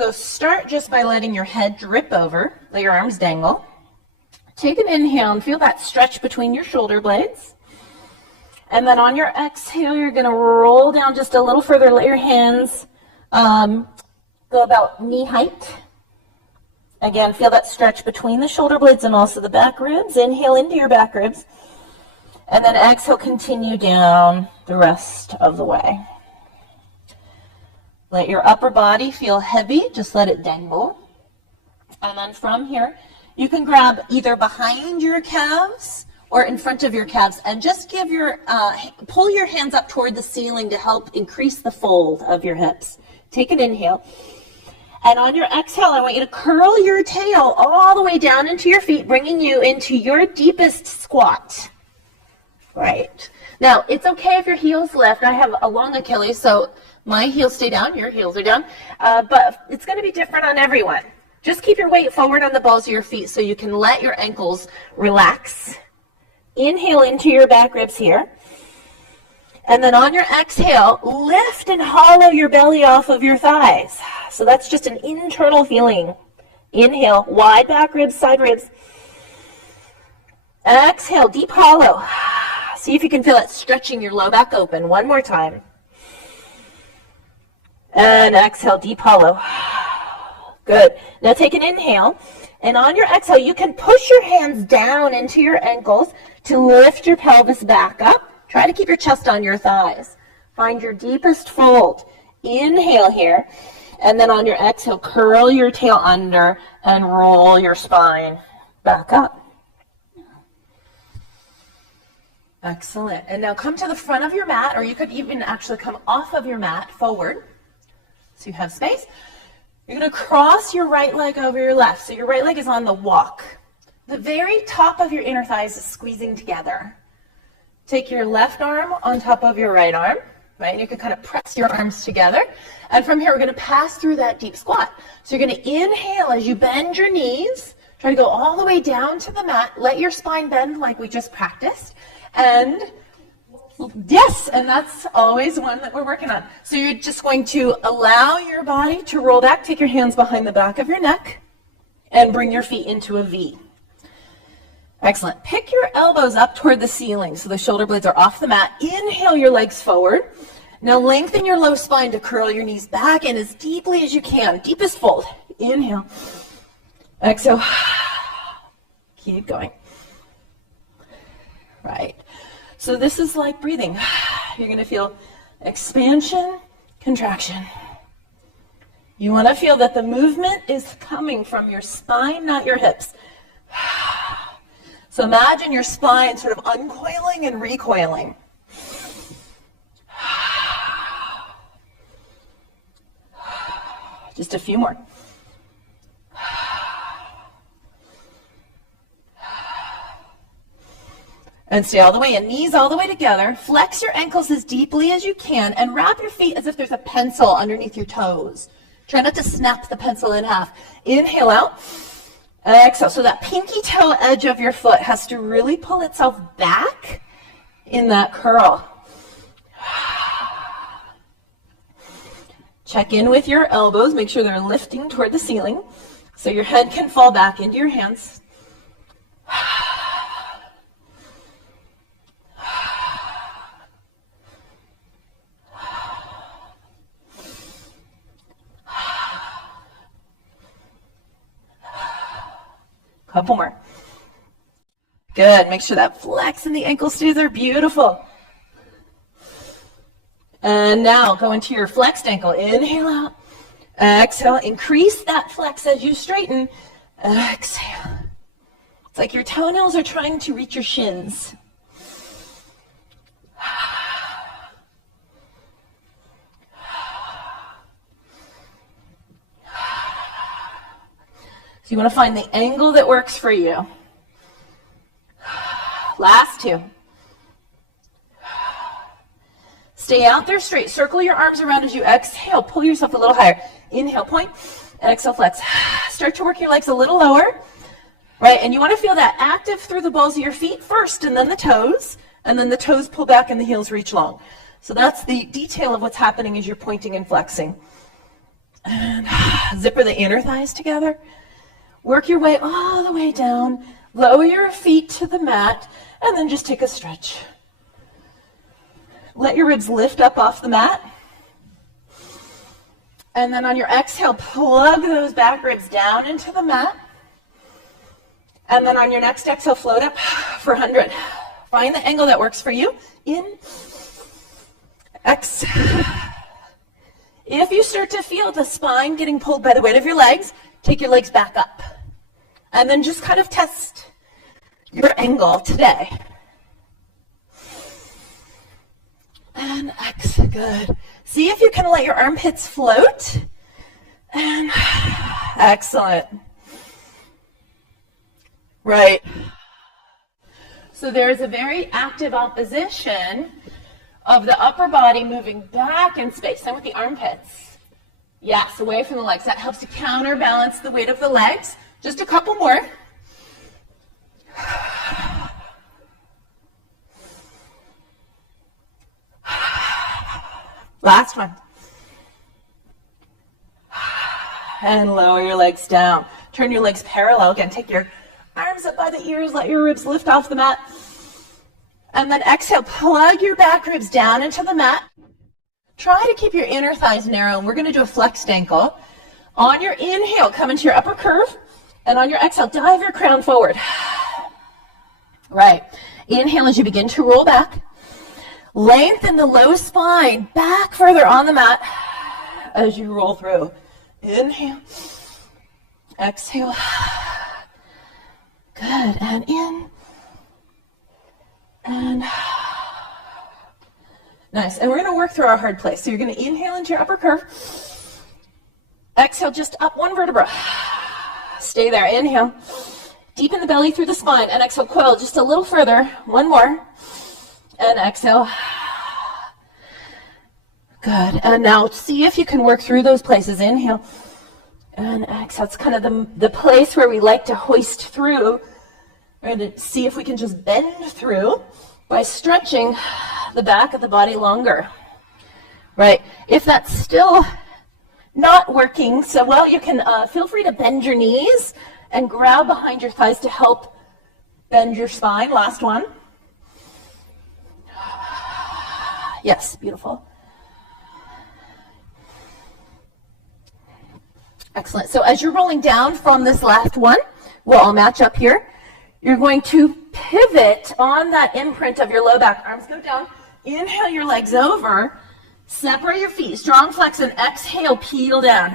So start just by letting your head drip over, let your arms dangle. Take an inhale and feel that stretch between your shoulder blades. And then on your exhale, you're going to roll down just a little further. Let your hands go about knee height. Again, feel that stretch between the shoulder blades and also the back ribs. Inhale into your back ribs. And then exhale, continue down the rest of the way. Let your upper body feel heavy. Just let it dangle. And then from here, you can grab either behind your calves or in front of your calves and just give your, pull your hands up toward the ceiling to help increase the fold of your hips. Take an inhale. And on your exhale, I want you to curl your tail all the way down into your feet, bringing you into your deepest squat. Right. Now, it's okay if your heels lift. I have a long Achilles, so my heels stay down, your heels are down. But it's going to be different on everyone. Just keep your weight forward on the balls of your feet so you can let your ankles relax. Inhale into your back ribs here. And then on your exhale, lift and hollow your belly off of your thighs. So that's just an internal feeling. Inhale, wide back ribs, side ribs. Exhale, deep hollow. See if you can feel it stretching your low back open. One more time. And exhale, deep hollow. Good. Now take an inhale. And on your exhale, you can push your hands down into your ankles to lift your pelvis back up. Try to keep your chest on your thighs. Find your deepest fold. Inhale here. And then on your exhale, curl your tail under and roll your spine back up. Excellent. And now come to the front of your mat, or you could even actually come off of your mat forward so you have space. You're going to cross your right leg over your left. So your right leg is on the walk. The very top of your inner thighs is squeezing together. Take your left arm on top of your right arm, right? And you can kind of press your arms together. And from here, we're going to pass through that deep squat. So you're going to inhale as you bend your knees. Try to go all the way down to the mat. Let your spine bend like we just practiced. And yes, and that's always one that we're working on. So you're just going to allow your body to roll back. Take your hands behind the back of your neck and bring your feet into a V. Excellent. Pick your elbows up toward the ceiling so the shoulder blades are off the mat. Inhale your legs forward. Now lengthen your low spine to curl your knees back in as deeply as you can. Deepest fold. Inhale. Exhale. Keep going. Right. So this is like breathing. You're going to feel expansion, contraction. You want to feel that the movement is coming from your spine, not your hips. So imagine your spine sort of uncoiling and recoiling. Just a few more. And stay all the way in, knees all the way together. Flex your ankles as deeply as you can and wrap your feet as if there's a pencil underneath your toes. Try not to snap the pencil in half. Inhale out. Exhale. So that pinky toe edge of your foot has to really pull itself back in that curl. Check in with your elbows. Make sure they're lifting toward the ceiling so your head can fall back into your hands. Couple more. Good. Make sure that flex in the ankle stays there. Beautiful. And now go into your flexed ankle. Inhale out. Exhale. Increase that flex as you straighten. Exhale. It's like your toenails are trying to reach your shins. So you want to find the angle that works for you. Last two. Stay out there straight. Circle your arms around as you exhale. Pull yourself a little higher. Inhale, point. Exhale, flex. Start to work your legs a little lower. Right, and you want to feel that active through the balls of your feet first, and then the toes pull back and the heels reach long. So that's the detail of what's happening as you're pointing and flexing. And zipper the inner thighs together. Work your way all the way down. Lower your feet to the mat, and then just take a stretch. Let your ribs lift up off the mat. And then on your exhale, plug those back ribs down into the mat. And then on your next exhale, float up for 100. Find the angle that works for you. In, exhale. If you start to feel the spine getting pulled by the weight of your legs, take your legs back up. And then just kind of test your angle today. And exhale, good. See if you can let your armpits float. And excellent. Right. So there is a very active opposition of the upper body moving back in space. Same with the armpits. Yes, away from the legs. That helps to counterbalance the weight of the legs. Just a couple more. Last one. And lower your legs down. Turn your legs parallel. Again, take your arms up by the ears. Let your ribs lift off the mat. And then exhale, plug your back ribs down into the mat. Try to keep your inner thighs narrow. And we're going to do a flexed ankle. On your inhale, come into your upper curve. And on your exhale, dive your crown forward. Right. Inhale as you begin to roll back. Lengthen the low spine back further on the mat as you roll through. Inhale. Exhale. Good. And in. And nice. And we're going to work through our hard place. So you're going to inhale into your upper curve. Exhale just up one vertebra. Stay there. Inhale. Deepen the belly through the spine. And exhale, coil just a little further. One more. And exhale. Good. And now see if you can work through those places. Inhale. And exhale. It's kind of the place where we like to hoist through. We're going to see if we can just bend through by stretching the back of the body longer. Right. If that's still not working so well, you can feel free to bend your knees and grab behind your thighs to help bend your spine. Last one. Yes, beautiful. Excellent. So as you're rolling down from this last one, we'll all match up here. You're going to pivot on that imprint of your low back. Arms go down. Inhale your legs over. Separate your feet. Strong flex and exhale, peel down.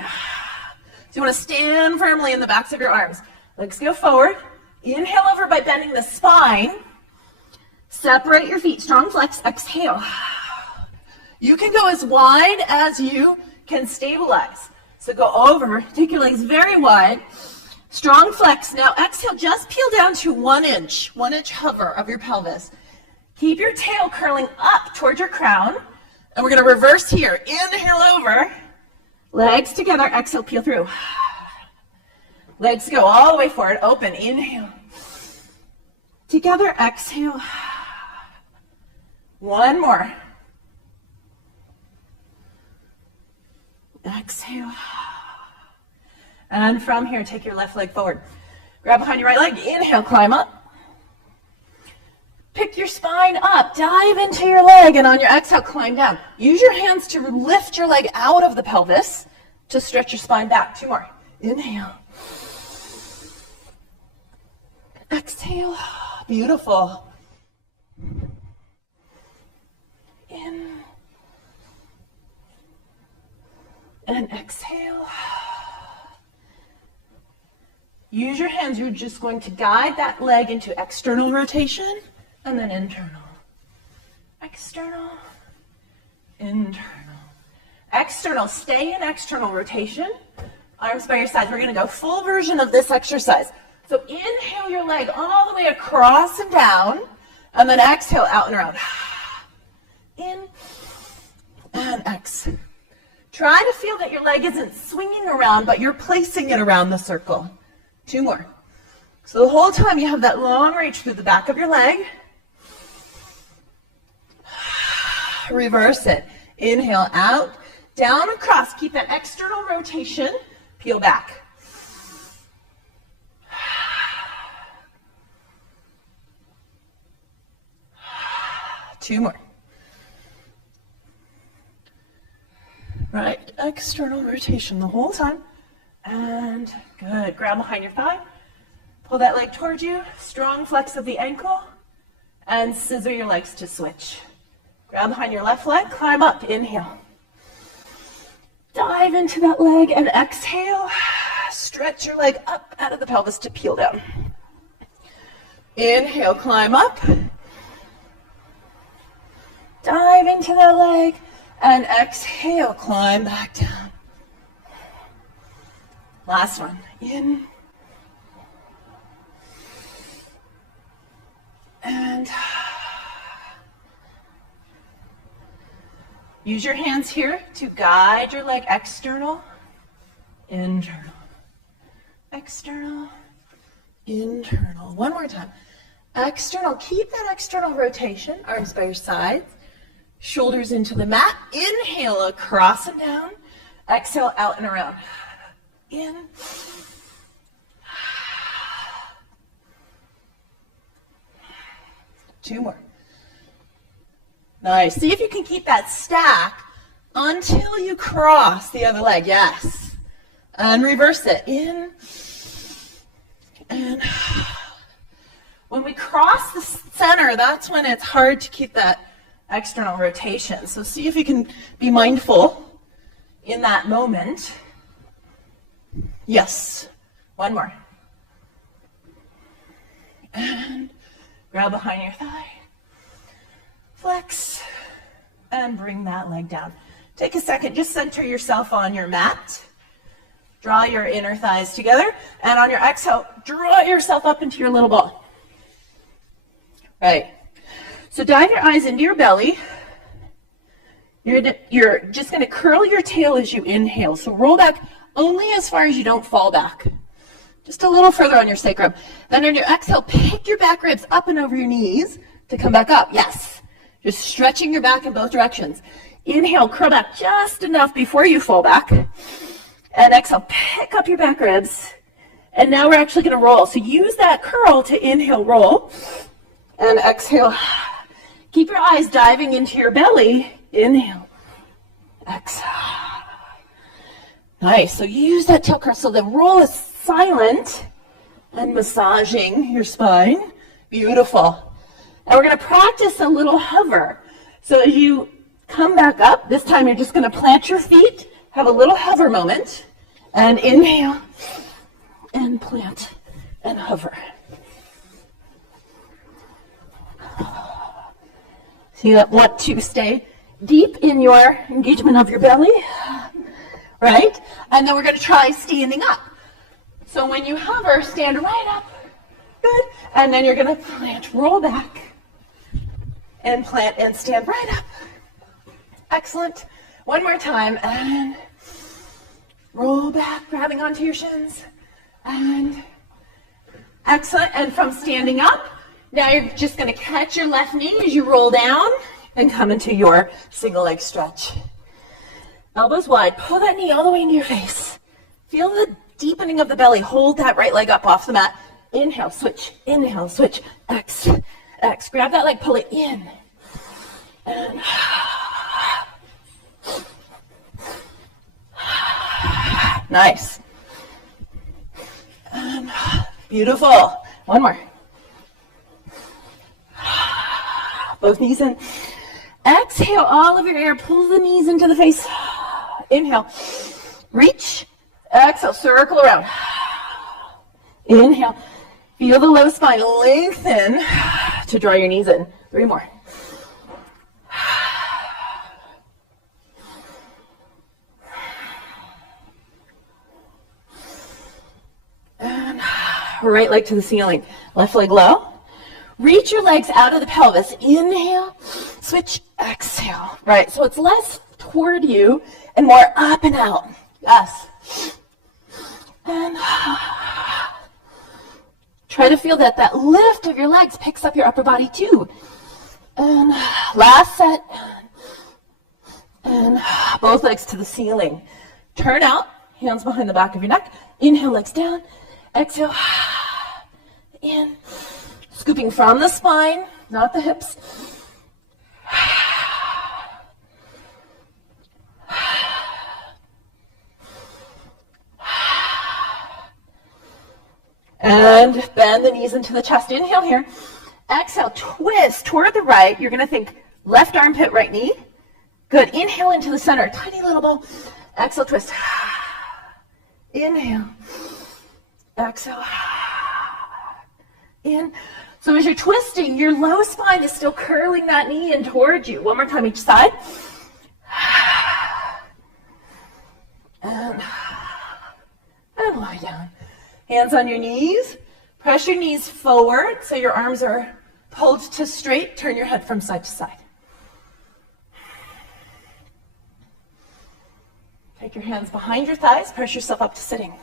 So you want to stand firmly in the backs of your arms. Legs go forward. Inhale over by bending the spine. Separate your feet. Strong flex. Exhale. You can go as wide as you can stabilize. So go over. Take your legs very wide. Strong flex. Now exhale, just peel down to 1 inch hover of your pelvis. Keep your tail curling up towards your crown. And we're going to reverse here. Inhale over. Legs together. Exhale, peel through. Legs go all the way forward. Open. Inhale. Together. Exhale. One more. Exhale. And from here, take your left leg forward. Grab behind your right leg. Inhale, climb up. Pick your spine up. Dive into your leg. And on your exhale, climb down. Use your hands to lift your leg out of the pelvis to stretch your spine back. Two more. Inhale. Exhale. Beautiful. In. And exhale. Use your hands. You're just going to guide that leg into external rotation and then internal. External, internal. External. Stay in external rotation. Arms by your sides. We're going to go full version of this exercise. So inhale your leg all the way across and down, and then exhale out and around. In and exhale. Try to feel that your leg isn't swinging around, but you're placing it around the circle. Two more. So the whole time you have that long reach through the back of your leg. Reverse it. Inhale out. down across. Keep that external rotation. Peel back. 2 more. Right, external rotation the whole time. And good. Grab behind your thigh. Pull that leg towards you. Strong flex of the ankle. And scissor your legs to switch. Grab behind your left leg. Climb up. Inhale. Dive into that leg and exhale. Stretch your leg up out of the pelvis to peel down. Inhale, climb up. Dive into that leg and exhale, climb back down. Last one. In. And use your hands here to guide your leg external, internal, external, internal. One more time. External, keep that external rotation, arms by your sides, shoulders into the mat. Inhale, across and down. Exhale, out and around. In. Two more. Nice. See if you can keep that stack until you cross the other leg. Yes. And reverse it. In. And when we cross the center, that's when it's hard to keep that external rotation. So see if you can be mindful in that moment. Yes. One more. And grab behind your thigh. Flex. And bring that leg down. Take a second. Just center yourself on your mat. Draw your inner thighs together. And on your exhale, draw yourself up into your little ball. Right. So dive your eyes into your belly. You're just going to curl your tail as you inhale. So roll back only as far as you don't fall back. Just a little further on your sacrum. Then on your exhale, pick your back ribs up and over your knees to come back up. Yes. Just stretching your back in both directions. Inhale, curl back just enough before you fall back. And exhale, pick up your back ribs. And now we're actually going to roll. So use that curl to inhale, roll. And exhale. Keep your eyes diving into your belly. Inhale. Exhale. Nice. So use that tail curl. So the roll is silent and massaging your spine. Beautiful. And we're going to practice a little hover. So as you come back up, this time you're just going to plant your feet, have a little hover moment, and inhale, and plant, and hover. So you want to stay deep in your engagement of your belly, right? And then we're going to try standing up. So when you hover, stand right up. Good. And then you're going to plant, roll back, and plant and stand right up. Excellent. One more time. And roll back, grabbing onto your shins. And excellent. And from standing up, now you're just going to catch your left knee as you roll down and come into your single leg stretch. Elbows wide. Pull that knee all the way into your face. Feel the deepening of the belly. Hold that right leg up off the mat. Inhale, switch. Inhale, switch. X. X. Grab that leg, pull it in. And nice. And beautiful. One more. Both knees in. Exhale all of your air. Pull the knees into the face. Inhale. Reach. Exhale. Circle around. Inhale. Feel the low spine. Lengthen to draw your knees in. 3 more. And right leg to the ceiling. Left leg low. Reach your legs out of the pelvis. Inhale. Switch. Exhale. Right. So it's less toward you and more up and out. Yes. And try to feel that lift of your legs picks up your upper body too. And last set. And both legs to the ceiling. Turn out, hands behind the back of your neck. Inhale, legs down. Exhale, in. Scooping from the spine, not the hips. And bend the knees into the chest. Inhale here. Exhale, twist toward the right. You're going to think left armpit, right knee. Good. Inhale into the center. Tiny little bow. Exhale, twist. Inhale. Exhale. In. So as you're twisting, your low spine is still curling that knee in towards you. One more time each side. And lie down. Hands on your knees. Press your knees forward so your arms are pulled to straight. Turn your head from side to side. Take your hands behind your thighs. Press yourself up to sitting.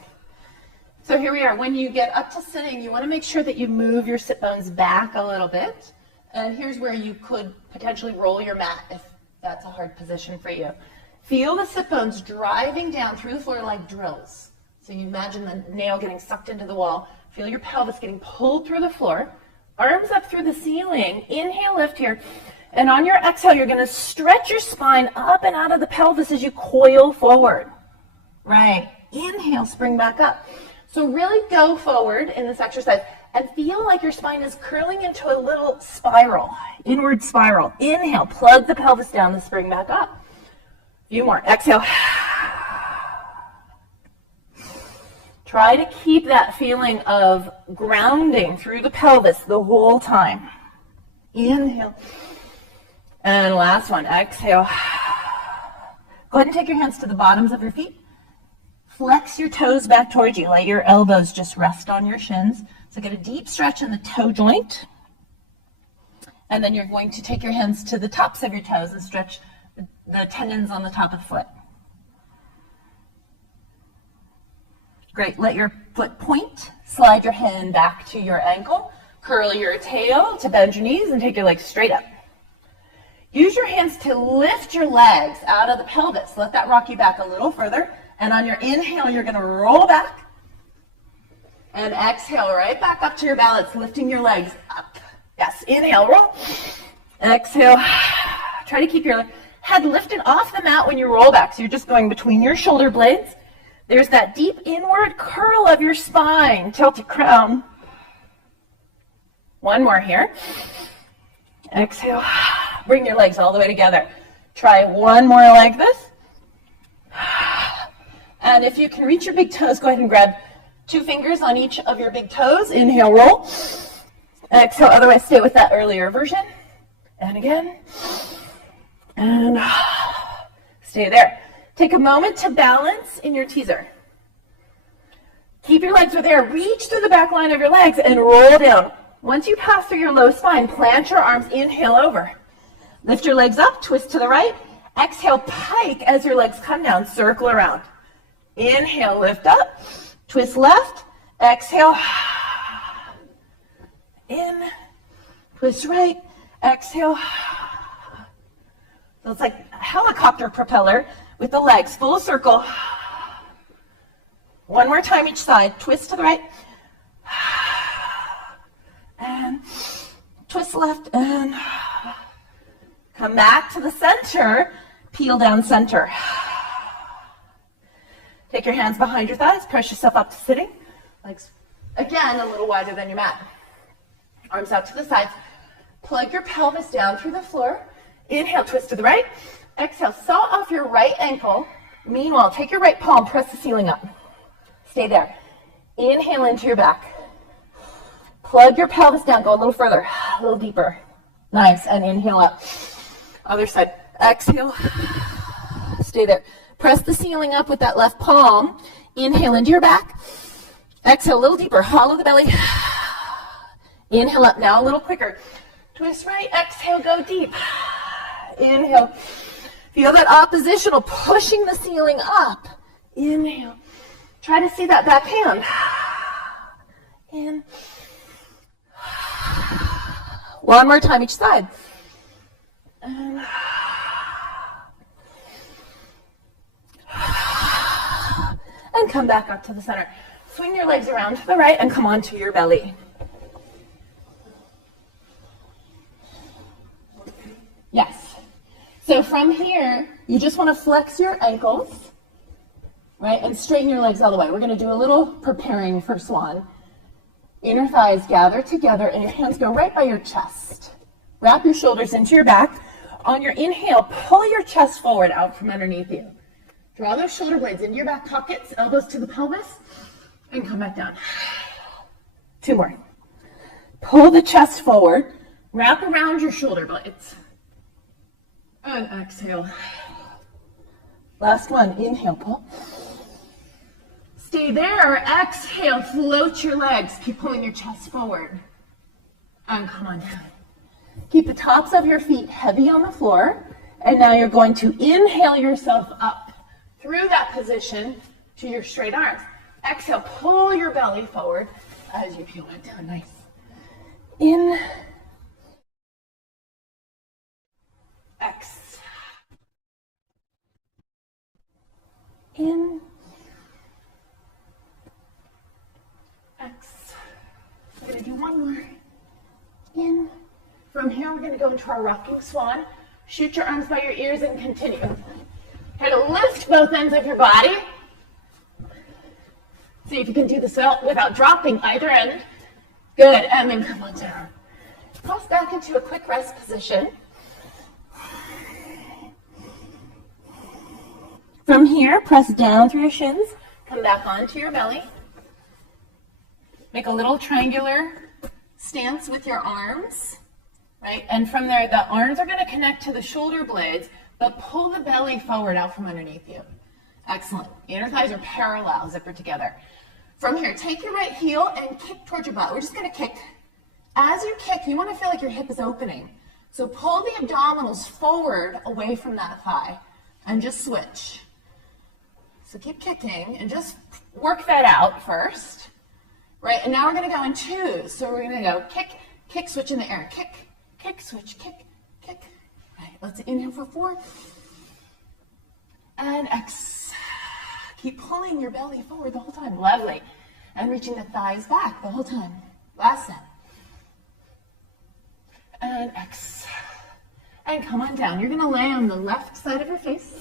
So here we are. When you get up to sitting, you want to make sure that you move your sit bones back a little bit. And here's where you could potentially roll your mat if that's a hard position for you. Feel the sit bones driving down through the floor like drills. So you imagine the nail getting sucked into the wall. Feel your pelvis getting pulled through the floor. Arms up through the ceiling. Inhale, lift here. And on your exhale, you're going to stretch your spine up and out of the pelvis as you coil forward. Right. Inhale, spring back up. So really go forward in this exercise and feel like your spine is curling into a little spiral, inward spiral. Inhale, plug the pelvis down and spring back up. A few more. Exhale. Try to keep that feeling of grounding through the pelvis the whole time. Inhale. And last one. Exhale. Go ahead and take your hands to the bottoms of your feet. Flex your toes back towards you. Let your elbows just rest on your shins. So get a deep stretch in the toe joint. And then you're going to take your hands to the tops of your toes and stretch the tendons on the top of the foot. Great. Let your foot point. Slide your hand back to your ankle. Curl your tail to bend your knees and take your legs straight up. Use your hands to lift your legs out of the pelvis. Let that rock you back a little further. And on your inhale, you're going to roll back. And exhale right back up to your balance, lifting your legs up. Yes, inhale, roll. Exhale. Try to keep your head lifted off the mat when you roll back. So you're just going between your shoulder blades. There's that deep inward curl of your spine. Tilted crown. One more here. Exhale. Bring your legs all the way together. Try one more like this. And if you can reach your big toes, go ahead and grab 2 fingers on each of your big toes. Inhale, roll. Exhale, otherwise stay with that earlier version. And again. And stay there. Take a moment to balance in your teaser. Keep your legs there. Reach through the back line of your legs and roll down. Once you pass through your low spine, plant your arms, inhale over. Lift your legs up, twist to the right. Exhale, pike as your legs come down, circle around. Inhale, lift up, twist left. Exhale, in, twist right. Exhale. So it's like a helicopter propeller with the legs, full circle. One more time each side. Twist to the right. And twist left. And come back to the center. Peel down center. Take your hands behind your thighs. Press yourself up to sitting. Legs, again, a little wider than your mat. Arms out to the sides. Plug your pelvis down through the floor. Inhale, twist to the right. Exhale, saw off your right ankle. Meanwhile, take your right palm, press the ceiling up. Stay there. Inhale into your back. Plug your pelvis down, go a little further, a little deeper. Nice, and inhale up. Other side. Exhale. Stay there. Press the ceiling up with that left palm. Inhale into your back. Exhale, a little deeper. Hollow the belly. Inhale up. Now a little quicker. Twist right. Exhale, go deep. Inhale. Feel that oppositional pushing the ceiling up. Inhale. Try to see that back hand. In. One more time each side. And and come back up to the center. Swing your legs around to the right and come onto your belly. Yes. So from here, you just want to flex your ankles, right, and straighten your legs all the way. We're going to do a little preparing for swan. Inner thighs gather together and your hands go right by your chest. Wrap your shoulders into your back. On your inhale, pull your chest forward out from underneath you. Draw those shoulder blades into your back pockets, elbows to the pelvis, and come back down. 2 more. Pull the chest forward, wrap around your shoulder blades. And exhale. Last one, inhale, pull. Stay there, exhale, float your legs. Keep pulling your chest forward. And come on down. Keep the tops of your feet heavy on the floor. And now you're going to inhale yourself up through that position to your straight arms. Exhale, pull your belly forward as you peel it down. Nice. In. Exhale. In. Exhale. We're going to do one more. In. From here, we're going to go into our rocking swan. Shoot your arms by your ears and continue. Try to lift both ends of your body. See if you can do this without dropping either end. Good. And then come on down. Toss back into a quick rest position. From here, press down through your shins. Come back onto your belly. Make a little triangular stance with your arms. Right? And from there, the arms are going to connect to the shoulder blades, but pull the belly forward out from underneath you. Excellent. Inner thighs are parallel, zipper together. From here, take your right heel and kick towards your butt. We're just going to kick. As you kick, you want to feel like your hip is opening. So pull the abdominals forward away from that thigh and just switch. So keep kicking and just work that out first. Right? And now we're going to go in 2. So we're going to go kick, kick, switch in the air. Kick, kick, switch, kick, kick. All right, let's inhale for 4. And exhale. Keep pulling your belly forward the whole time. Lovely. And reaching the thighs back the whole time. Last set. And exhale. And come on down. You're going to lay on the left side of your face.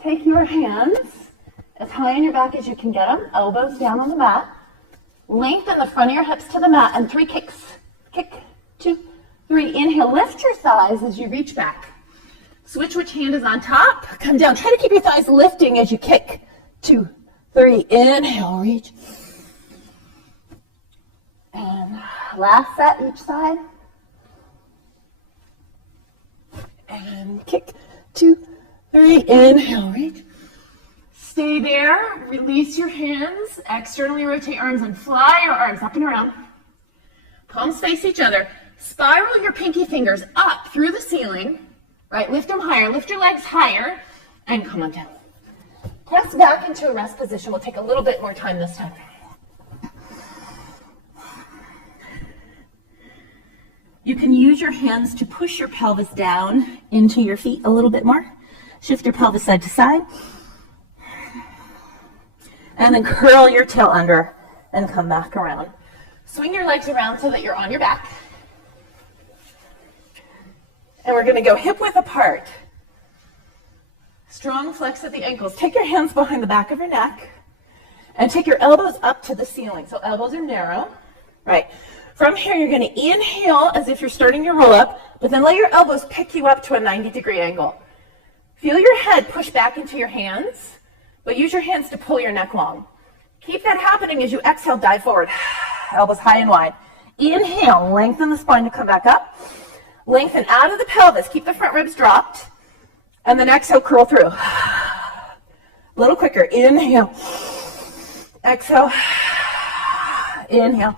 Take your hands as high on your back as you can get them. Elbows down on the mat. Lengthen the front of your hips to the mat and 3 kicks. Kick, 2, 3. Inhale, lift your thighs as you reach back. Switch which hand is on top. Come down. Try to keep your thighs lifting as you kick. 2, 3. Inhale, reach. And last set each side. And kick. 2, 3. Inhale, reach. Stay there. Release your hands. Externally rotate arms and fly your arms up and around. Palms face each other. Spiral your pinky fingers up through the ceiling. Right, lift them higher. Lift your legs higher. And come on down. Press back into a rest position. We'll take a little bit more time this time. You can use your hands to push your pelvis down into your feet a little bit more. Shift your pelvis side to side. And then curl your tail under and come back around. Swing your legs around so that you're on your back. And we're going to go hip width apart. Strong flex at the ankles. Take your hands behind the back of your neck and take your elbows up to the ceiling. So elbows are narrow. Right. From here, you're going to inhale as if you're starting your roll up, but then let your elbows pick you up to a 90-degree angle. Feel your head push back into your hands, but use your hands to pull your neck long. Keep that happening as you exhale, dive forward. Elbows high and wide. Inhale, lengthen the spine to come back up. Lengthen out of the pelvis. Keep the front ribs dropped. And then exhale, curl through. A little quicker. Inhale. Exhale. Inhale.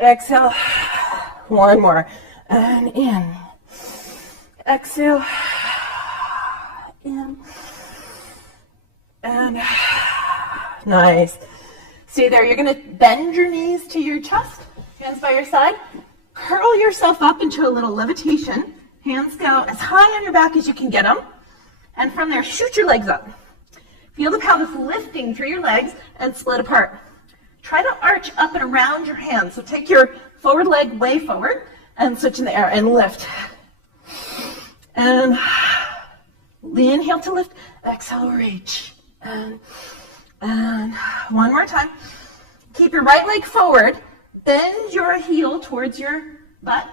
Exhale. One more. And in. Exhale. In. And nice. See there, you're going to bend your knees to your chest. Hands by your side. Curl yourself up into a little levitation. Hands go as high on your back as you can get them. And from there, shoot your legs up. Feel the pelvis lifting through your legs and split apart. Try to arch up and around your hands. So take your forward leg way forward and switch in the air and lift. And inhale to lift, exhale, reach. And one more time. Keep your right leg forward. Bend your heel towards your butt.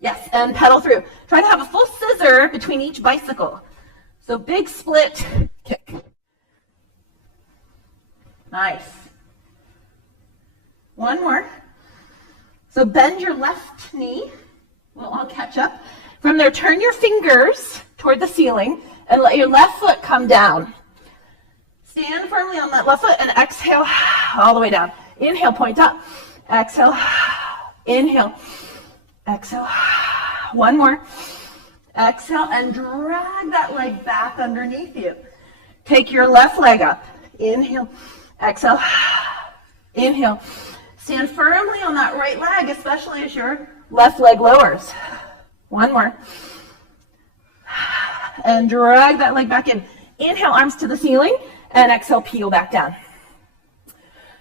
Yes, and pedal through. Try to have a full scissor between each bicycle. So big split kick. Nice. One more. So bend your left knee. We'll all catch up. From there, turn your fingers toward the ceiling and let your left foot come down. Stand firmly on that left foot and exhale all the way down. Inhale, point up. Exhale. Inhale. Exhale. One more. Exhale and drag that leg back underneath you. Take your left leg up. Inhale. Exhale. Inhale. Stand firmly on that right leg, especially as your left leg lowers. One more. And drag that leg back in. Inhale, arms to the ceiling, and exhale, peel back down.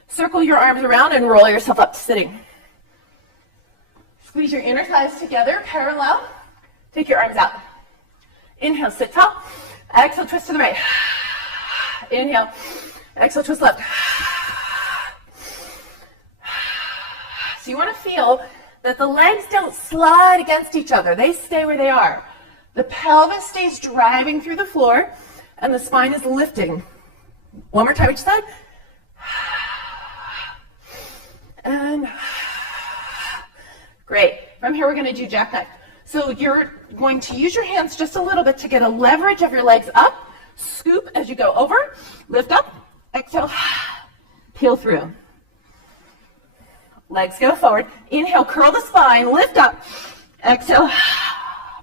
Circle your arms around and roll yourself up to sitting. Squeeze your inner thighs together, parallel. Take your arms out. Inhale, sit tall. Exhale, twist to the right. Inhale. Exhale, twist left. So you want to feel that the legs don't slide against each other. They stay where they are. The pelvis stays driving through the floor, and the spine is lifting. One more time each side. And great. From here, we're going to do jackknife. So you're going to use your hands just a little bit to get a leverage of your legs up. Scoop as you go over. Lift up. Exhale. Peel through. Legs go forward. Inhale, curl the spine. Lift up. Exhale.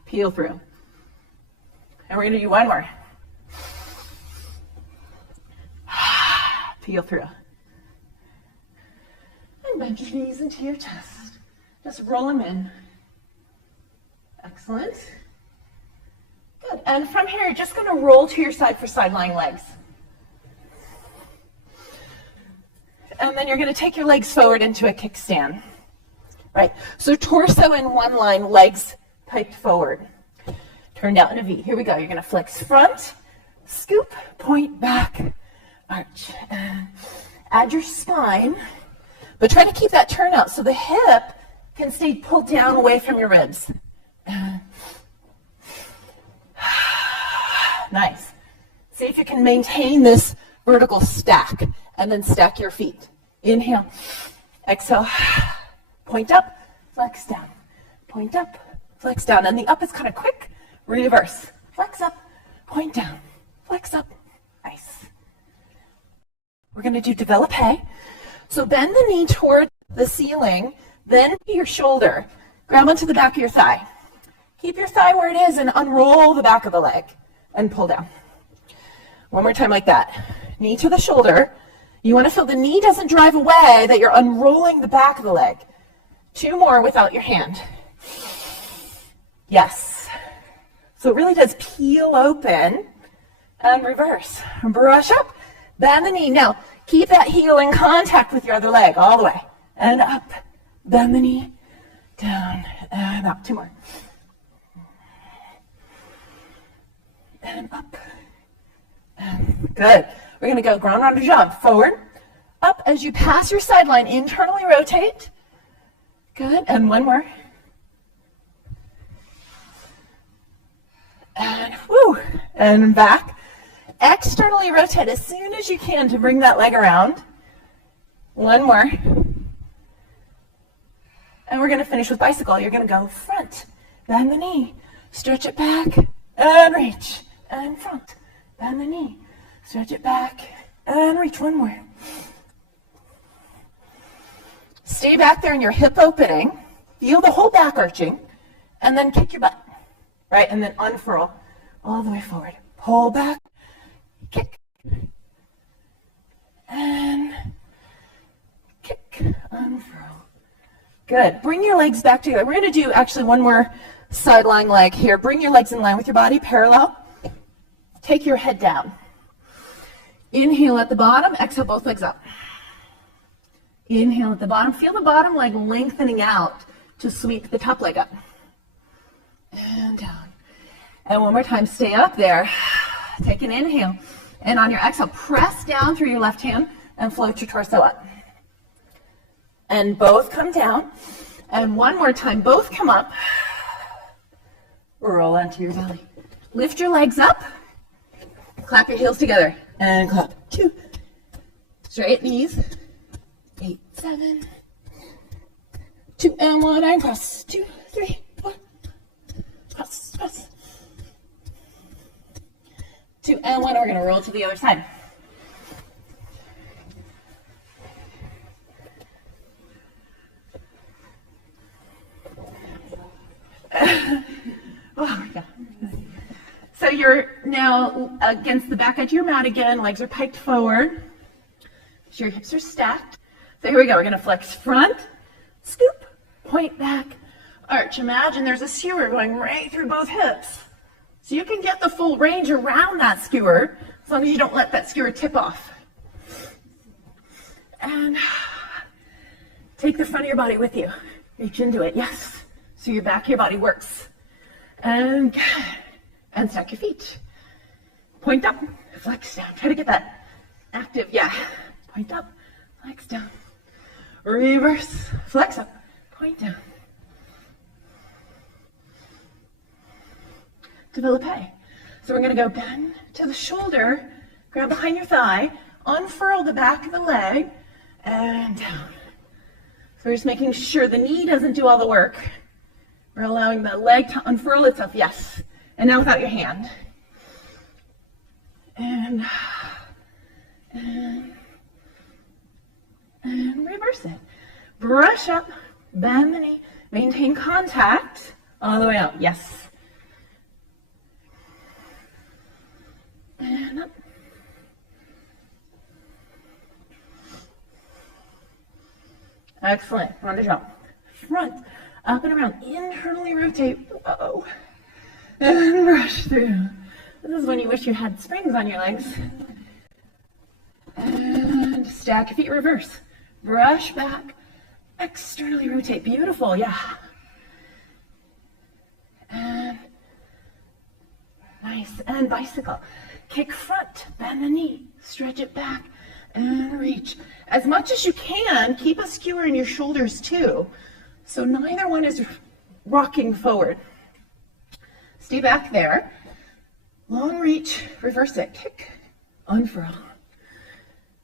Peel through. And we're going to do one more. Peel through. And bend your knees into your chest. Just roll them in. Excellent. Good. And from here, you're just going to roll to your side for side lying legs. And then you're going to take your legs forward into a kickstand. Right? So torso in one line, legs piped forward. Turn down in a V. Here we go. You're going to flex front, scoop, point back, arch. And add your spine, but try to keep that turn out so the hip can stay pulled down away from your ribs. Nice. See if you can maintain this vertical stack and then stack your feet. Inhale, exhale, point up, flex down, point up, flex down. And the up is kind of quick. Reverse, flex up, point down, flex up. Nice. We're going to do développé. So bend the knee toward the ceiling, then your shoulder. Grab onto the back of your thigh. Keep your thigh where it is and unroll the back of the leg and pull down. One more time like that. Knee to the shoulder. You want to feel the knee doesn't drive away, that you're unrolling the back of the leg. Two more without your hand. Yes. So it really does peel open and reverse. Brush up, bend the knee. Now, keep that heel in contact with your other leg all the way. And up, bend the knee, down, and up. Two more. And up. And good. We're going to go grand round de jambe. Forward, up as you pass your sideline. Internally rotate. Good. And one more. And woo. And back. Externally rotate as soon as you can to bring that leg around. One more. And we're going to finish with bicycle. You're going to go front. Bend the knee. Stretch it back. And reach. And front. Bend the knee. Stretch it back and reach. One more. Stay back there in your hip opening. Feel the whole back arching. And then kick your butt. Right? And then unfurl all the way forward. Pull back. Kick. And kick. Unfurl. Good. Bring your legs back together. We're going to do actually one more side lying leg here. Bring your legs in line with your body, parallel. Take your head down. Inhale at the bottom, exhale both legs up. Inhale at the bottom, feel the bottom leg lengthening out to sweep the top leg up. And down. And one more time, stay up there. Take an inhale. And on your exhale, press down through your left hand and float your torso up. And both come down. And one more time, both come up. Roll onto your belly. Lift your legs up. Clap your heels together. And clap. 2. Straight knees. 8, 7. 2 and 1 and cross. 2, 3, 4. Cross, cross. 2 and 1. We're going to roll to the other side. Oh my God. So you're now against the back edge of your mat again. Legs are piked forward. So your hips are stacked. So here we go. We're going to flex front, scoop, point back, arch. Imagine there's a skewer going right through both hips. So you can get the full range around that skewer as long as you don't let that skewer tip off. And take the front of your body with you. Reach into it. Yes. So your back of your body works. And stack your feet. Point up, flex down. Try to get that active, yeah. Point up, flex down. Reverse, flex up, point down. Développé. So we're going to go bend to the shoulder, grab behind your thigh, unfurl the back of the leg, and down. So we're just making sure the knee doesn't do all the work. We're allowing the leg to unfurl itself, yes. And now without your hand. And reverse it. Brush up, bend the knee, maintain contact all the way out, yes. And up. Excellent. On the jump. Front, up and around. Internally rotate. Whoa. And brush through. This is when you wish you had springs on your legs. And stack your feet, reverse. Brush back. Externally rotate. Beautiful. Yeah. And nice. And bicycle. Kick front. Bend the knee. Stretch it back. And reach. As much as you can, keep a skewer in your shoulders too. So neither one is rocking forward. Stay back there. Long reach, reverse it. Kick, unfurl.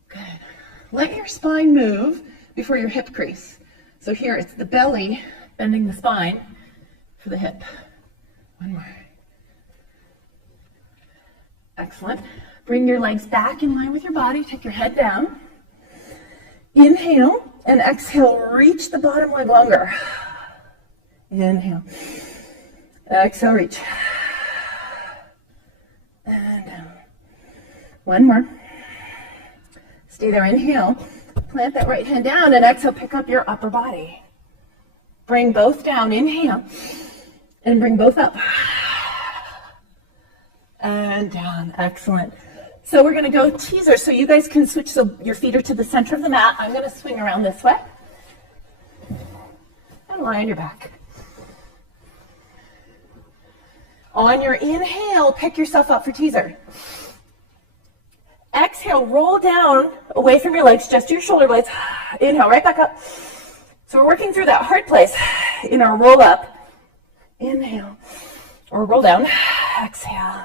Good. Let your spine move before your hip crease. So here it's the belly bending the spine for the hip. One more. Excellent. Bring your legs back in line with your body. Take your head down. Inhale and exhale. Reach the bottom leg longer. Inhale. Exhale, reach. And down. One more. Stay there. Inhale. Plant that right hand down and exhale. Pick up your upper body. Bring both down. Inhale. And bring both up. And down. Excellent. So we're going to go teaser. So you guys can switch so your feet are to the center of the mat. I'm going to swing around this way. And lie on your back. On your inhale, pick yourself up for teaser. Exhale, roll down away from your legs, just your shoulder blades. Inhale, right back up. So we're working through that hard place in our roll up. Inhale, or roll down. Exhale,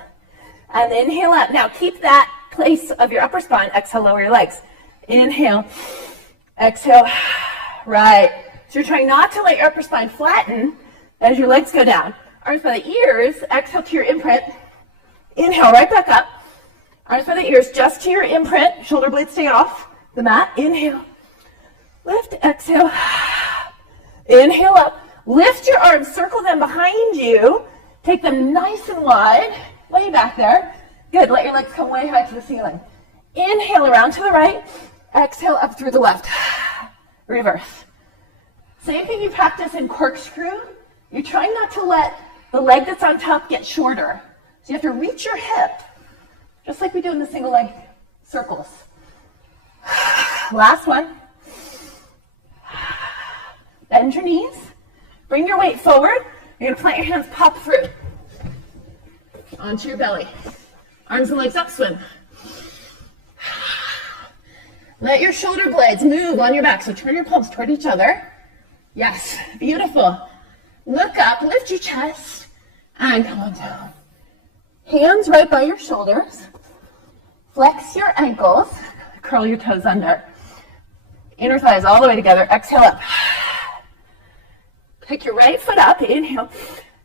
and inhale up. Now keep that place of your upper spine. Exhale, lower your legs. Inhale, exhale, right. So you're trying not to let your upper spine flatten as your legs go down. Arms by the ears, exhale to your imprint. Inhale, right back up. Arms by the ears, just to your imprint. Shoulder blades stay off the mat. Inhale, lift, exhale. Inhale up. Lift your arms, circle them behind you. Take them nice and wide. Lay back there. Good, let your legs come way high to the ceiling. Inhale around to the right. Exhale up through the left. Reverse. Same thing you practice in corkscrew. You're trying not to let the leg that's on top get shorter. So you have to reach your hip, just like we do in the single leg circles. Last one. Bend your knees. Bring your weight forward. You're going to plant your hands, pop through. Onto your belly. Arms and legs up, swim. Let your shoulder blades move on your back. So turn your palms toward each other. Yes, beautiful. Look up, lift your chest, and come on down. Hands right by your shoulders. Flex your ankles. Curl your toes under. Inner thighs all the way together. Exhale up. Pick your right foot up. Inhale.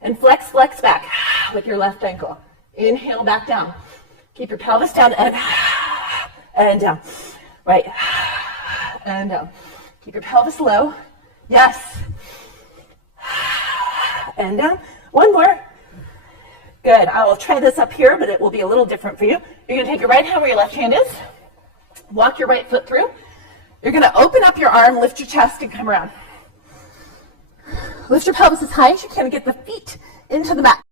And flex, flex back with your left ankle. Inhale, back down. Keep your pelvis down and down. Right. And down. Keep your pelvis low. Yes. And down. One more. Good. I will try this up here, but it will be a little different for you. You're going to take your right hand where your left hand is. Walk your right foot through. You're going to open up your arm, lift your chest, and come around. Lift your pelvis as high as you can and get the feet into the mat.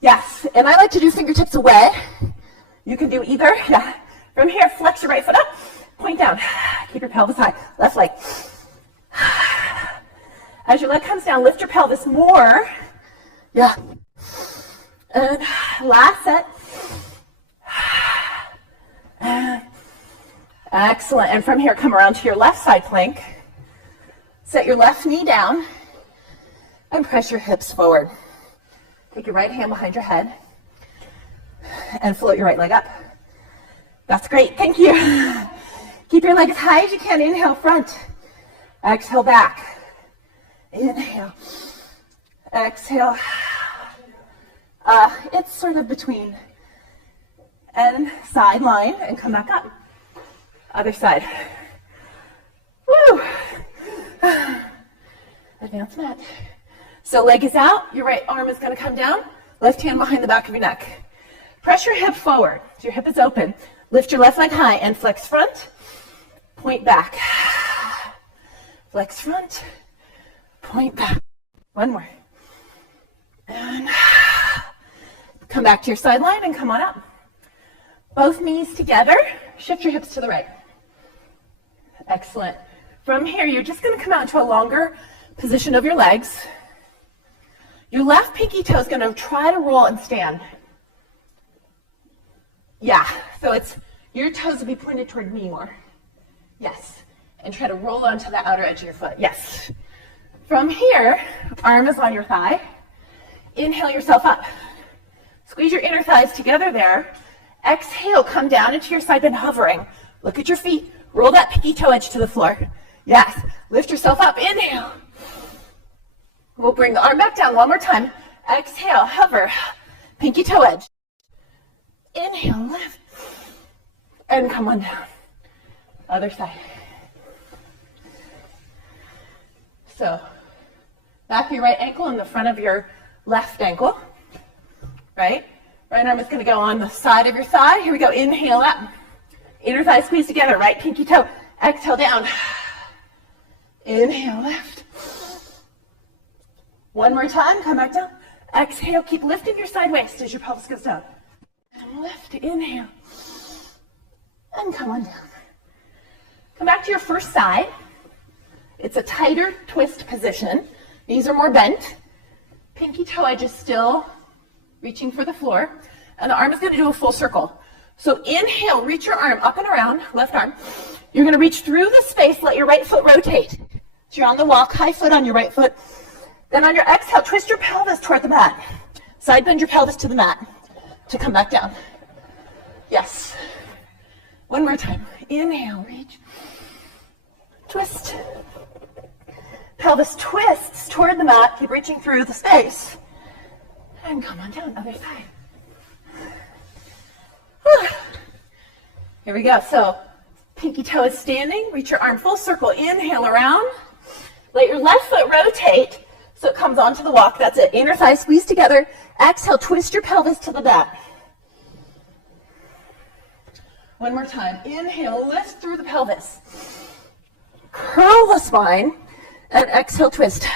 Yes. And I like to do fingertips away. You can do either. Yeah. From here, flex your right foot up. Point down. Keep your pelvis high. Left leg. As your leg comes down, lift your pelvis more. Yeah. And last set. And excellent. And from here, come around to your left side plank. Set your left knee down and press your hips forward. Take your right hand behind your head and float your right leg up. That's great. Thank you. Keep your leg as high as you can. Inhale, front. Exhale, back. Inhale. Exhale. It's sort of between and sideline and come back up. Other side. Woo! Advance mat. So leg is out. Your right arm is going to come down. Left hand behind the back of your neck. Press your hip forward. So your hip is open. Lift your left leg high and flex front. Point back. Flex front. Point back. One more. And come back to your sideline and come on up. Both knees together. Shift your hips to the right. Excellent. From here, you're just going to come out into a longer position of your legs. Your left pinky toe is going to try to roll and stand. Yeah, so it's your toes will be pointed toward me more. Yes. And try to roll onto the outer edge of your foot. Yes. From here, arm is on your thigh. Inhale yourself up. Squeeze your inner thighs together there. Exhale, come down into your side bend, hovering. Look at your feet. Roll that pinky toe edge to the floor. Yes. Lift yourself up. Inhale. We'll bring the arm back down one more time. Exhale, hover. Pinky toe edge. Inhale, lift. And come on down. Other side. So, back of your right ankle and the front of your left ankle. Right? Right arm is going to go on the side of your thigh. Here we go. Inhale up. Inner thigh squeeze together. Right pinky toe. Exhale down. Inhale, lift. One more time. Come back down. Exhale. Keep lifting your side waist as your pelvis goes down. And lift. Inhale. And come on down. Come back to your first side. It's a tighter twist position. Knees are more bent. Pinky toe edge is still reaching for the floor. And the arm is going to do a full circle. So inhale, reach your arm up and around, left arm. You're going to reach through the space, let your right foot rotate. So you're on the walk, high foot on your right foot. Then on your exhale, twist your pelvis toward the mat. Side bend your pelvis to the mat to come back down. Yes. One more time. Inhale, reach. Twist. Pelvis twists toward the mat. Keep reaching through the space. And come on down, other side. Here we go. So, pinky toe is standing. Reach your arm full circle. Inhale around. Let your left foot rotate so it comes onto the walk. That's it. Inner thighs squeeze together. Exhale, twist your pelvis to the back. One more time. Inhale, lift through the pelvis. Curl the spine. And exhale, twist.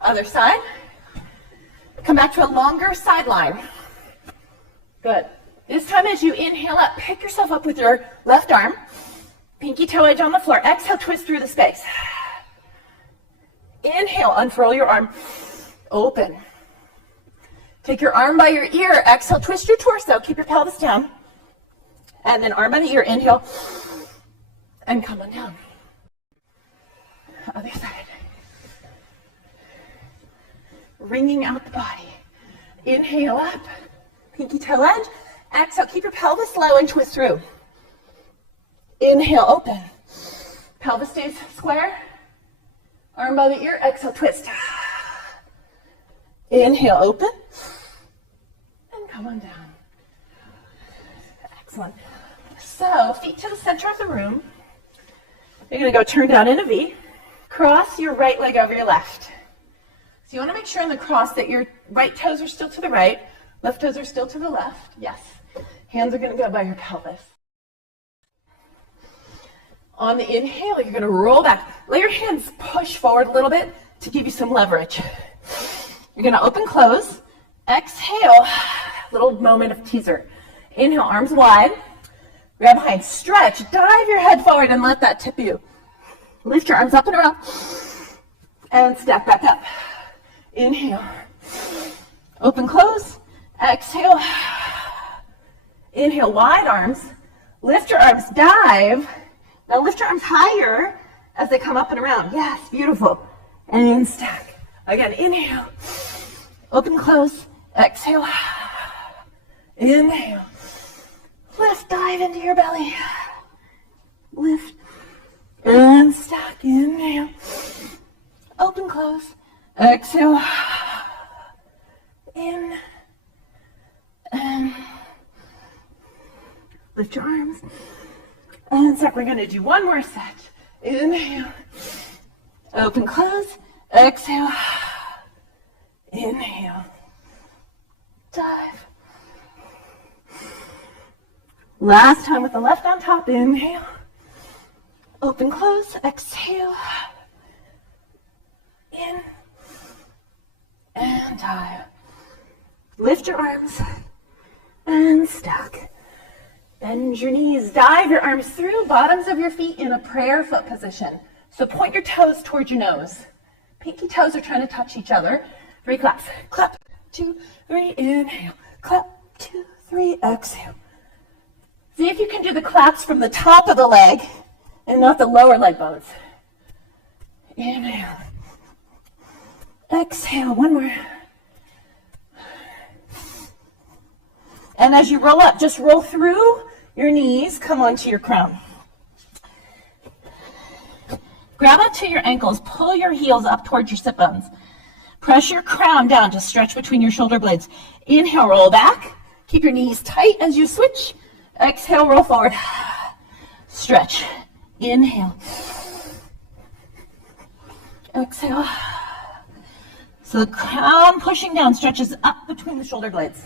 Other side. Come back to a longer sideline. Good. This time as you inhale up, pick yourself up with your left arm, pinky toe edge on the floor. Exhale, twist through the space. Inhale, unfurl your arm, open. Take your arm by your ear, exhale, twist your torso, keep your pelvis down. And then arm by the ear, inhale, and come on down. Other side. Wringing out the body. Inhale up, pinky toe edge. Exhale, keep your pelvis low and twist through. Inhale, open. Pelvis stays square. Arm by the ear, exhale, twist. Inhale, open. And come on down. Excellent. So, feet to the center of the room. You're going to go turn down in a V. Cross your right leg over your left. So you want to make sure in the cross that your right toes are still to the right, left toes are still to the left. Yes. Hands are going to go by your pelvis. On the inhale, you're going to roll back. Let your hands push forward a little bit to give you some leverage. You're going to open, close. Exhale. Little moment of teaser. Inhale, arms wide. Grab behind, stretch. Dive your head forward and let that tip you. Lift your arms up and around. And step back up. Inhale. Open, close. Exhale. Inhale, wide arms. Lift your arms, dive. Now lift your arms higher as they come up and around. Yes, beautiful. And stack. Again, inhale. Open, close. Exhale. Inhale. Lift, dive into your belly. Lift. And stack. Inhale. Open, close. Exhale. In. And lift your arms. And set. We're going to do one more set. Inhale. Open, close. Exhale. Inhale. Dive. Last time with the left on top. Inhale. Open, close. Exhale. In. And dive. Lift your arms. And stack. Bend your knees. Dive your arms through, bottoms of your feet in a prayer foot position. So point your toes towards your nose. Pinky toes are trying to touch each other. 3 claps. Clap. 2, 3. Inhale. Clap. 2, 3. Exhale. See if you can do the claps from the top of the leg and not the lower leg bones. Inhale. Exhale. One more. And as you roll up, just roll through your knees, come onto your crown. Grab onto your ankles, pull your heels up towards your sit bones. Press your crown down to stretch between your shoulder blades. Inhale, roll back. Keep your knees tight as you switch. Exhale, roll forward. Stretch. Inhale. Exhale. So the crown pushing down stretches up between the shoulder blades.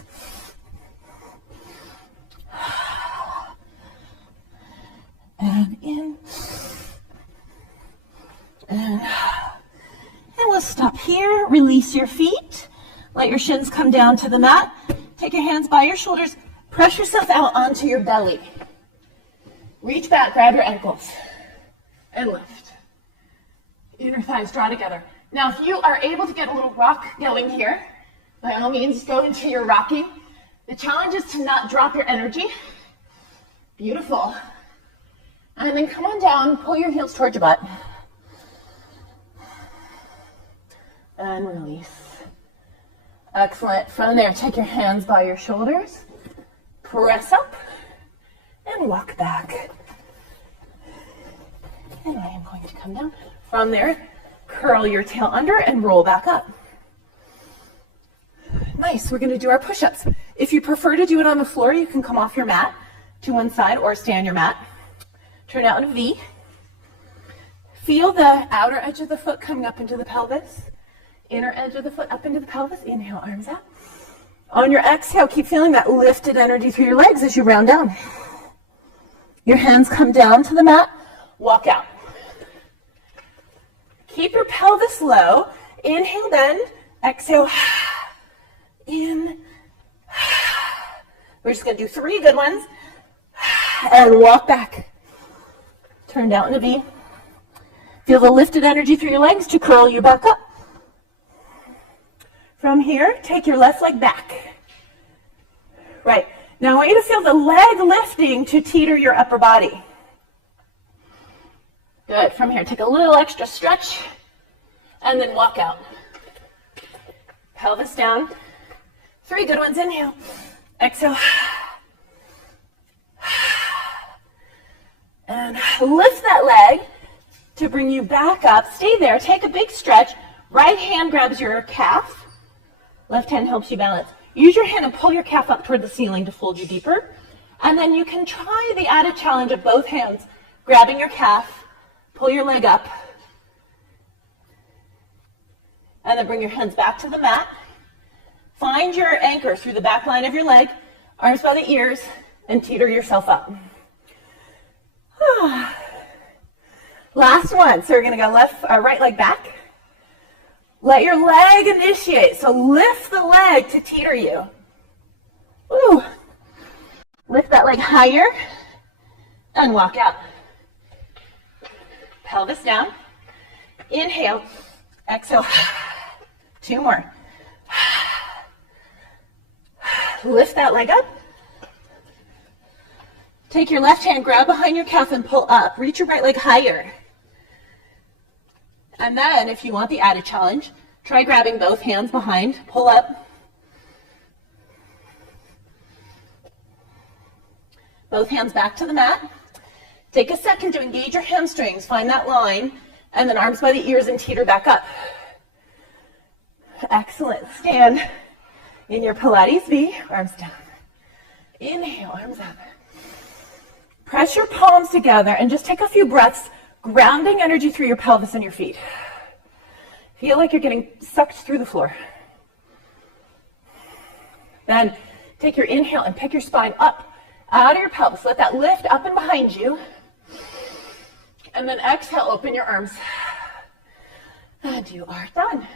And in. And we'll stop here. Release your feet. Let your shins come down to the mat. Take your hands by your shoulders. Press yourself out onto your belly. Reach back, grab your ankles. And lift. Inner thighs draw together. Now, if you are able to get a little rock going here, by all means, go into your rocking. The challenge is to not drop your energy. Beautiful. And then come on down, pull your heels towards your butt. And release. Excellent. From there, take your hands by your shoulders. Press up. And walk back. And I am going to come down. From there, curl your tail under and roll back up. Nice. We're going to do our push-ups. If you prefer to do it on the floor, you can come off your mat to one side or stay on your mat. Turn out in a V. Feel the outer edge of the foot coming up into the pelvis. Inner edge of the foot up into the pelvis. Inhale, arms out. On your exhale, keep feeling that lifted energy through your legs as you round down. Your hands come down to the mat. Walk out. Keep your pelvis low. Inhale, bend. Exhale. In. We're just going to do 3 good ones. And walk back. Turn down to V. Feel the lifted energy through your legs to curl you back up. From here, take your left leg back. Right. Now I want you to feel the leg lifting to teeter your upper body. Good. From here, take a little extra stretch and then walk out. Pelvis down. 3 good ones. Inhale. Exhale. And lift that leg to bring you back up. Stay there. Take a big stretch. Right hand grabs your calf. Left hand helps you balance. Use your hand and pull your calf up toward the ceiling to fold you deeper. And then you can try the added challenge of both hands grabbing your calf, pull your leg up, and then bring your hands back to the mat. Find your anchor through the back line of your leg, arms by the ears, and teeter yourself up. Last one. So we're going to go right leg back. Let your leg initiate. So lift the leg to teeter you. Ooh. Lift that leg higher and walk out. Pelvis down. Inhale. Exhale. 2 more. Lift that leg up. Take your left hand, grab behind your calf and pull up. Reach your right leg higher. And then, if you want the added challenge, try grabbing both hands behind, pull up. Both hands back to the mat. Take a second to engage your hamstrings, find that line, and then arms by the ears and teeter back up. Excellent. Stand in your Pilates V, arms down. Inhale, arms up. Press your palms together and just take a few breaths, grounding energy through your pelvis and your feet. Feel like you're getting sucked through the floor. Then take your inhale and pick your spine up out of your pelvis. Let that lift up and behind you. And then exhale, open your arms. And you are done.